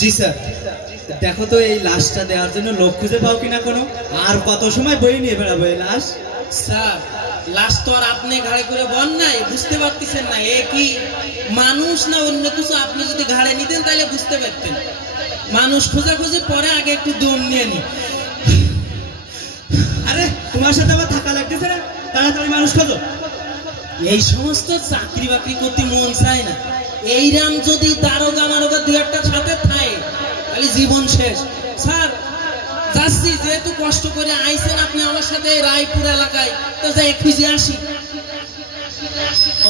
জি sir. দেখো তো এই লাশটা দেওয়ার জন্য লোক খুঁজে পাও কিনা কোনো, আর কত সময় বই নিয়ে বেড়াবো এই লাশ? স্যার লাশ তো আর আপনি ঘাড়ে করে বন নাই, বুঝতে পারতেছেন না এ কি মানুষ না অন্য কিছু। আপনি যদি ঘাড়ে নিতেন তাহলে বুঝতে পারতেন। মানুষ খোঁজাখুঁজি পরে, আগে একটু দম নিয়ে নি। আরে তোমার সাথে আমার থাকা লাগতেছে না, তাড়াতাড়ি মানুষ খোঁজো। এই সমস্ত চাকরি বাকরি করতে মন চায় না। এইরাম যদি দারোগা মারোগা দুই একটা সাথে থাকে তাহলে জীবন শেষ। স্যার যাচ্ছি, যেহেতু কষ্ট করে আইছেন আপনি আমার সাথে রায়পুর এলাকায়, তো যাই খুঁজে আসি।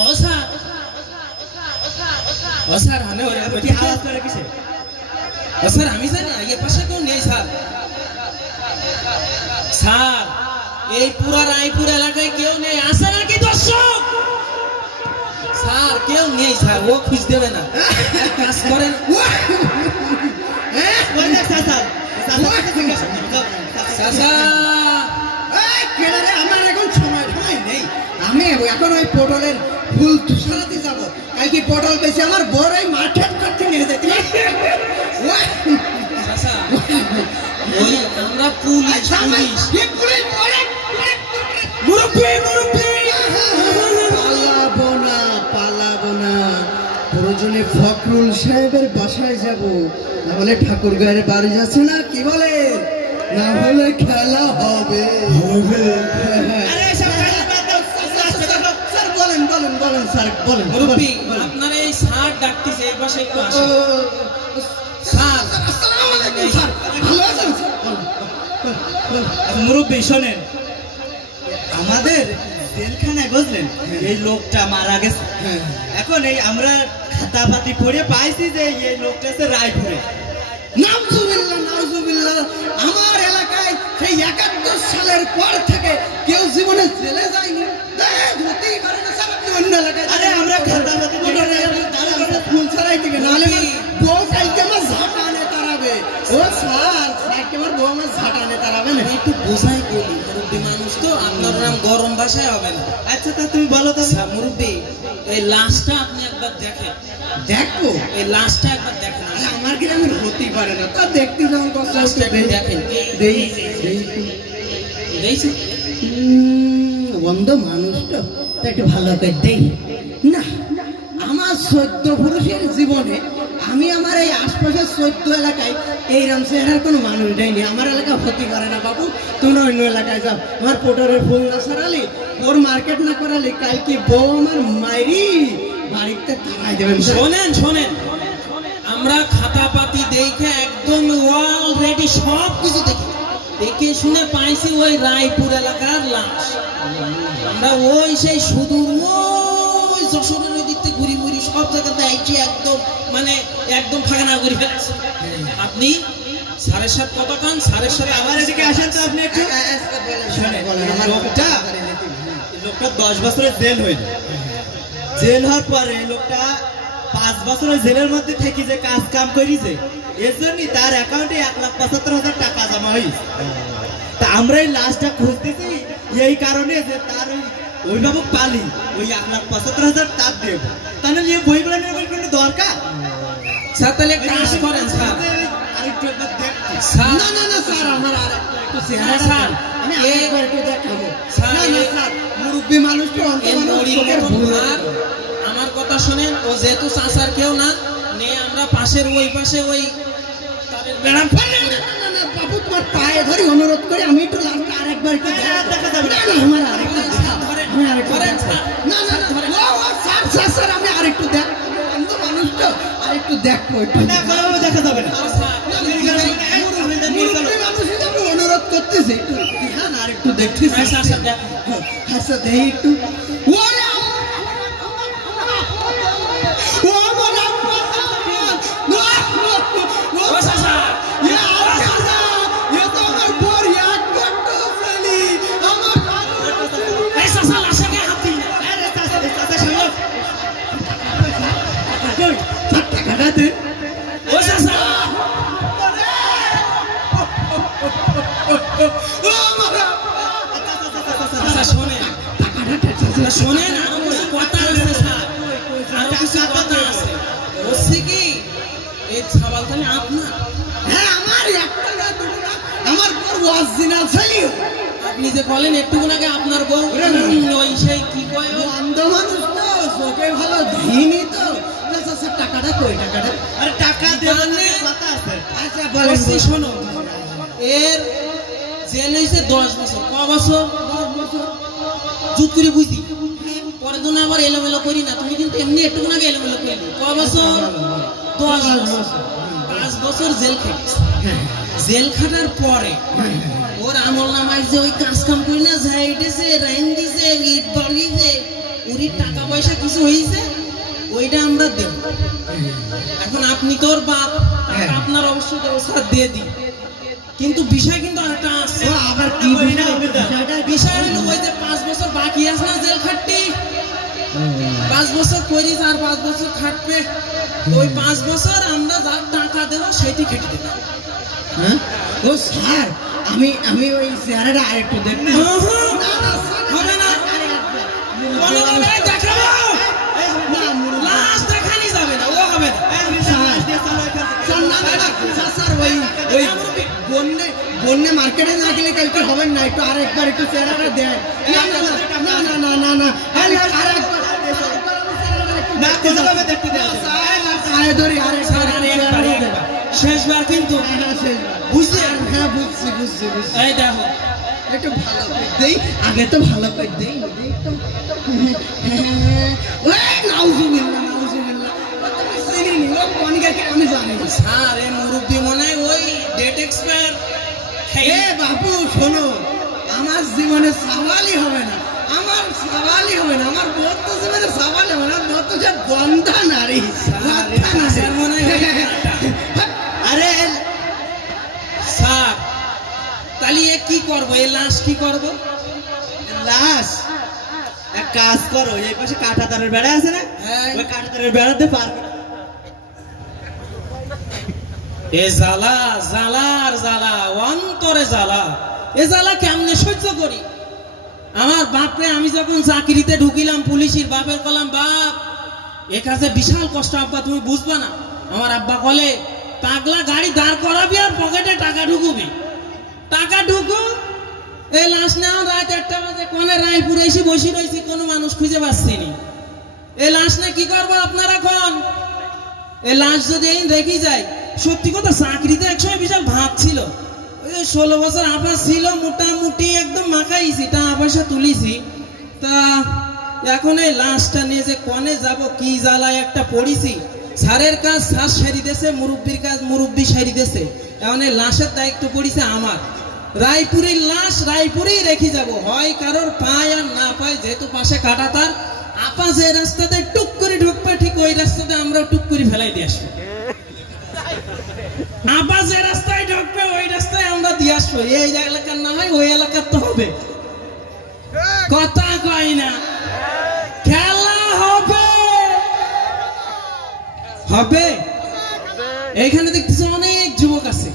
ও স্যার, ও স্যার আমি আওয়াজ করে কিসে? ও স্যার আমি জানি এ পাশে কেউ নেই স্যার। স্যার এই পুরা রায়পুর এলাকায় কেউ নেই, আসে নাকি দর্শক? স্যার কেউ নেই স্যার, ও খুঁজ দেবে না। কাজ করেন। আমার এখন সময় নেই, আমি এখন ওই পটলের ফুল তুষারাতে যাবো। কালকে পটল পেয়েছি আমার বড় মাঠে করতে নিয়ে যেতে। আমরা পুলিশ পালাবো না, প্রয়োজনে ফখরুল সাহেবের বাসায় যাব, না হলে ঠাকুর গায়ের বাড়ি যাচ্ছে না, কি বলে, না হলে খেলা হবে। বলেন স্যার, বলেন। মুরব্বি আপনার এই স্যার ডাকতেছে, এই পাশে একটু আসেন। স্যার ভালো আছেন? মুরব্বী শোনেন, আমাদের জেলখানায় বুঝলেন এই লোকটা মারা গেছে। এখন এই আমরা খাতাপাতি পড়ে পাইছি যে এই লোকটা আছে রায়পুরে। নাউজুবিল্লাহ, আমার এলাকায় সেই 71 সালের পর থেকে কেউ জীবনে জেলে যায়নি। হতেই পারে না স্যার, আপনি অন্য এলাকায়। আরে আমরা খাতাপাতি ফুল ছাড়াই দিবে, নাহলে বউ কালকে আমার ঝাঁটানে তাড়াবে। ও স্যার, আমার বউ আমার ঝাঁটানে তাড়াবে না। একটু বোঝাই বলি, মুরব্বী মানুষ তো, আপনার নাম গরম ভাষায় হবে না। আচ্ছা তা তুমি বলো তো। মুরব্বী এই লাশটা আপনি একবার দেখেন। দেখো এই লাশটা একবার দেখেন। আমার গ্রামের হতেই পারে না, তা দেখতে যাওয়ার কথা। দেখেন বন্ধ মানুষটা একটু ভালো করে দেই না। আমার 14 পুরুষের জীবনে আমি আমার এই আশপাশের 14 এলাকায় এইরকম চেহারার কোনো মানুষ দেয়নি। আমার এলাকা হতে পারে না বাবু, তোমরা অন্য এলাকায় যাও। আমার পোটরের ফুল না সারালি, ওর মার্কেট না করালি, কালকে বউ আমার মাইরি বাড়িতে তাড়াই দেবেন। শোনেন, আমরা খাতাপাতি দেখে একদম অলরেডি সব কিছু দেখে শুনে পাইছি ওই রায়পুর এলাকার লাশ। আমরা ওই সেই সুদূর ওই যশোরের ওই দিকতে ঘুরি সব জায়গাতে আইছি, একদম ফাঁকা করে ফেলছি। আপনি স্যারের সাথে কথা কান, স্যারের সাথে আমার এদিকে আসেন তো আপনি একটু। লোকটা 10 বছরের জেল হইল। জেল হওয়ার পরে লোকটা 5 বছর জেলের মধ্যে থেকে যে কাজ কাম করিছে, এর জন্য তার অ্যাকাউন্টে 1,75,000 টাকা জমা হয়েছে। তা আমরা এই লাশটা খুঁজতেছি এই কারণে যে তার ওই অভিভাবক পালি ওই 1,75,000 তার দেব, তাহলে এই বইগুলো নেওয়ার কোনো দরকার? স্যার তাহলে কাজ করেন স্যার, আরেকটু একবার দেখতে। না স্যার, আমার আরেকটু চেহারা স্যার আমি আরেকবার একটু দেখাবো। স্যার মুরব্বী মানুষ তো আমার কথা শোনেন। ও যেহেতু চাচার কেউ না নে, আমরা পাশের ওই পাশে ওই ম্যাডাম বাবু তোমার পায়ে ধরি অনুরোধ করে আমি একটু লাশটা আরেকবার একটু দেখা যাবে না? আমার আরেকবার স্যার আমি আরেকটু দেখ, মানুষ তো আরেকটু দেখবো, একটু দেখা যাবে না। অনুরোধ করতেছি একটু ধ্যান আর একটু দেখতেছি। আচ্ছা দেখি একটু। শোনেন আরো কিছু কথা আছে স্যার, আরো কিছু কথা আছে। বলছি কি এই এই সাবাল তাহলে আপনার? হ্যাঁ আমার একটা না দুটো না, আমার বউ অরিজিনাল ছেলে। আপনি যে বলেন একটুকুন আগে আপনার বউ ওই সেই কি কয় ও? অন্ধ মানুষ তো, চোখে ভালো দেখিনি তো। আচ্ছা স্যার টাকাটা কই টাকাটা? আরে টাকা দেওয়ার কথা আছে। আচ্ছা বলেন। বলছি শোনো, এর জেল হয়েছে 10 বছর। ক বছর? 10 বছর। জুত করে বুঝি পরে তো না আবার এলোমেলো করি না, তুমি কিন্তু এমনি একটুকুন আগে এলোমেলো করি। ক বছর? 10 বছর। 5 বছর জেল খেটেছে। জেল খাটার পরে ওর আমল নামায় যে ওই কাজ কাম করি না, ঝাইটেছে, রাইন দিছে, ইট বাড়িছে, উরি টাকা পয়সা কিছু হয়েছে, ওইটা আমরা দেব। এখন আপনি তোর বাপ, টাকা আপনার অবশ্যই ব্যবস্থা দিয়ে দিই, কিন্তু বিষয় কিন্তু আরেকটা আছে। আবার কি বিষয় হলো ওই যে 5 বছর বাকি আছে না জেল খাটতে, 5 বছর করিস আর 5 বছর খাটবে, ওই 5 বছর আমরা যা টাকা দেবো সেটি কেটে দেবো। হ্যাঁ ও স্যার, আমি ওই চেহারাটা আরেকটু দেখতে। হবে না, কোনোভাবে দেখাবো লাশ দেখানি যাবে না, ও হবে না। বন্যে মার্কেটে না গেলে কালকে হবেন না, একটু আরেকবার একটু চেহারাটা দেন। শেষবার কিন্তু বুঝলেন? হ্যাঁ বুঝছি বুঝছি বুঝছি। এই দেখো একটু ভালো করে দেই, আগে তো ভালো করে দেই। আমি জানি স্যার এই মুরব্বী মনে হয় ওই ডেট এক্সপায়ার। এ বাবু শোনো, আমার জীবনে সওয়ালই হবে না, আমার সওয়ালই হবে না, আমার বউ তো জীবনে সওয়ালই হবে না, বউ তো যে বন্ধা নারী। স্যার মনে হয় আরে স্যার তাহলে এ কি করবো, এই লাশ কি করবো? লাশ এক কাজ করো, এই পাশে কাঁটাতারের বেড়া আছে না, ওই কাঁটাতারের বেড়াতে পারবে। এ জ্বালা, জ্বালার জ্বালা, অন্তরে জ্বালা, এ জ্বালা কেমনে সহ্য করি? আমার বাপরে আমি যখন চাকরিতে ঢুকিলাম পুলিশের, বাপের কলাম বাপ এ কাজে বিশাল কষ্ট, আব্বা তুমি বুঝবা না। আমার আব্বা বলে পাগলা গাড়ি দাঁড় করাবি আর পকেটে টাকা ঢুকুবি, টাকা ঢুকু। এই লাশ নেওয়া রাত 1টা বাজে, কোনে রায়পুরে এসে বসে রয়েছি, কোনো মানুষ খুঁজে পাচ্ছি নি। এই লাশ নিয়ে কি করবো আপনারা এখন? এই লাশ যদি এই দেখি যায়, সত্যি কথা চাকরিতে একসময় বিশাল ভাব ছিল, ওই যে 16 বছর আপা ছিল, মোটামুটি একদম মাখাইছি, টাকা পয়সা তুলিছি। তা এখন এই লাশটা নিয়ে যে কনে যাব, কি জ্বালায় একটা পড়িছি। স্যারের কাজ স্যার সারি দিয়েছে, মুরব্বীর কাজ মুরব্বী সারি দিয়েছে, এখন এই লাশের দায়িত্ব পড়িছে আমার। রায়পুরের লাশ রায়পুরেই রেখে যাব, হয় কারোর পায় আর না পায়, যেহেতু পাশে কাঁটাতার। আপা যে রাস্তাতে টুক করে ঢুকবে, ঠিক ওই রাস্তাতে আমরা টুক করে ফেলাই দিয়ে আসবো। আপা যে রাস্তায় ঢুকবে ওই রাস্তায় আমরা দিয়ে আসবো, এই এলাকার না হয় ওই এলাকার তো হবে। কথা কয় না, খেলা হবে হবে। এইখানে দেখতেছি অনেক যুবক আছে,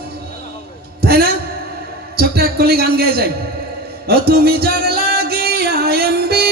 তাই না? ছোট্ট এক কলি গান গেয়ে যাই। ও তুমি যার লাগিয়া এমবি